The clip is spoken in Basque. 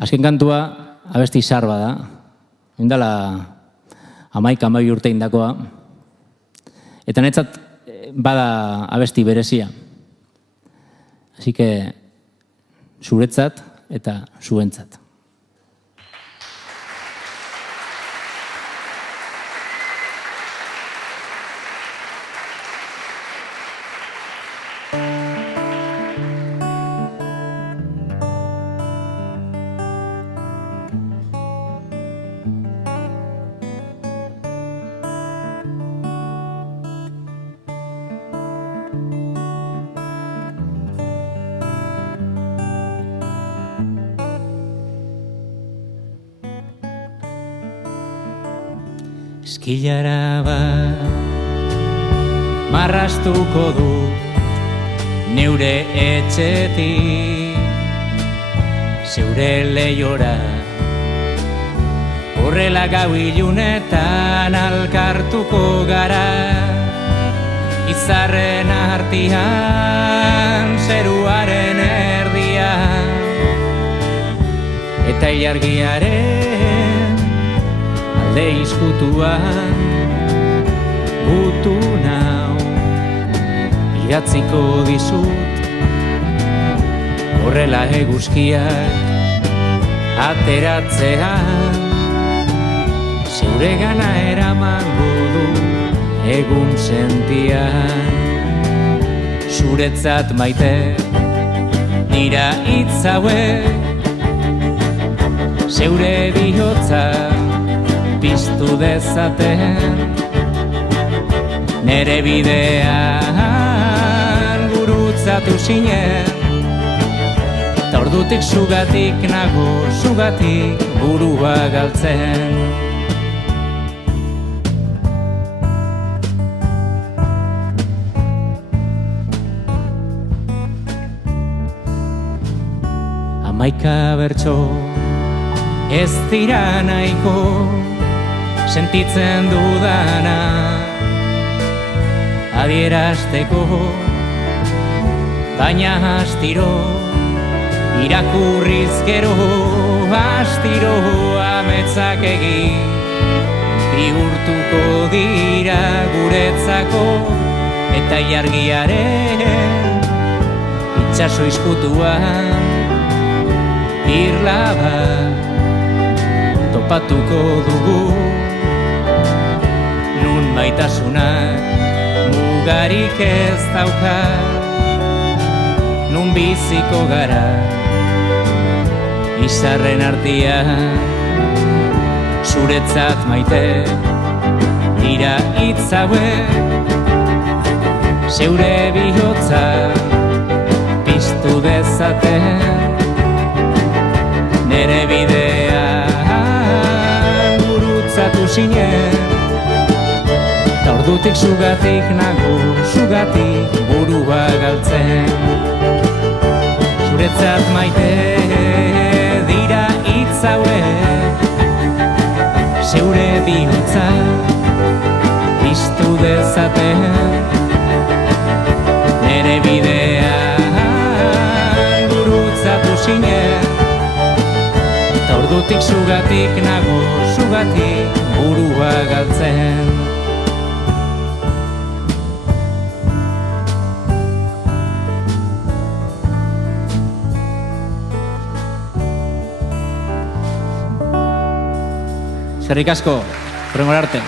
Azken kantua abesti zahar bada, indala 11-12 urte indakoa, eta netzat bada abesti berezia. Así que zuretzat eta zuentzat. Eskilara bat marrastuko dut neure etxetik zeure leihora, horrela gau ilunetan alkartuko gara, izarren artian zeruaren erdian, eta ilargiaren alde izkutuan gutu nau idatziko dizut, horrela eguzkiak ateratzean zeure gana eramango du egun sentian. Zuretzat maite dira hitz hauek, zeure bihotza piztu dezaten, nere bidean gurutzatu zinen, ta ordutik zugatik nago, zugatik burua galtzen. Hamaika bertso ez dira nahiko sentitzen dudana adierazteko, baina astiro irakurriz gero, astiro ametsak egin bihurtuko dira guretzako, eta ilargiaren itsaso izkutuan irla bat topatuko dugu, nun baitasunak mugarik ez dauka, nun biziko gara izarren artian. Zuretzat maite dira hitz hauek, zeure bihotza piztu dezaten, nere bidean gurutzatu zinen, ta ordutik zugatik nago, zugatik burua galtzen. Zuretzat maite dira hitz hauek, zeure bihotza piztu dezaten, nere bidean gurutzatu zinen, ta ordutik zugatik nago, zugatik burua galtzen. Eskerrik asko, hurrengora arte.